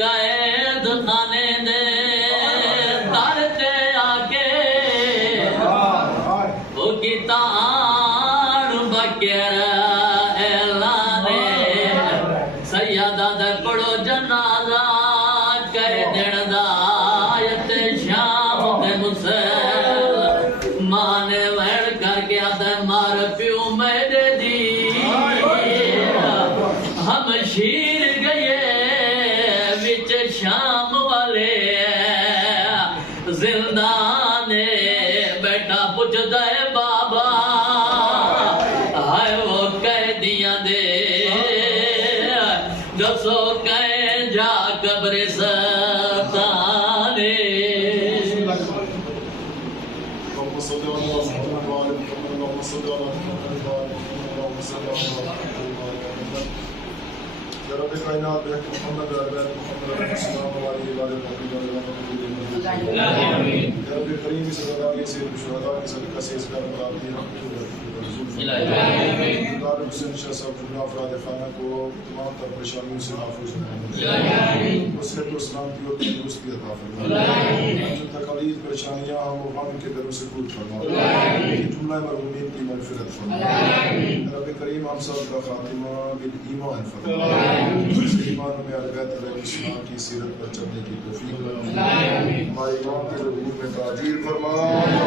कैद खाने दे दर ते आके वो कितान बकेरा ऐलाने सैयदा दे पढ़ो जनाजा कर देन दा ते शाम ते मुसल माने वैण कर गया ते मार प्यू मेरे दी हम शीर गए विच शाम वाले जिंदाने बेटा पुछदा है बाबा हाय वो कैदियां दे दसो कै जा कब्र सताने Ya Rabbi kainat ve Muhammed ve Muhammed sallallahu aleyhi ve sellem. Ya Rabbi Karim sallallahu aleyhi ve sellem şuhada ki sadaka sesler mutabbi तारुक से निशा सब जुमला अफराद खाना को तमाम तर परेशानियों से महफूज रखें उससे तो इस्लाम की और तंदुरुस्ती अता फरमाए जो तकलीफ परेशानियां हम वो हम के दरों से दूर फरमाए जुमला मरहूमीन की मग़फ़िरत फरमाए रब करीम हम सब का खातिमा बिल ईमान फरमाए ईमान में अल-बैत अलैहिस्सलाम की सीरत पर चलने की तौफीक फरमाए हमारे ईमान के रूह में ताजीर फरमाए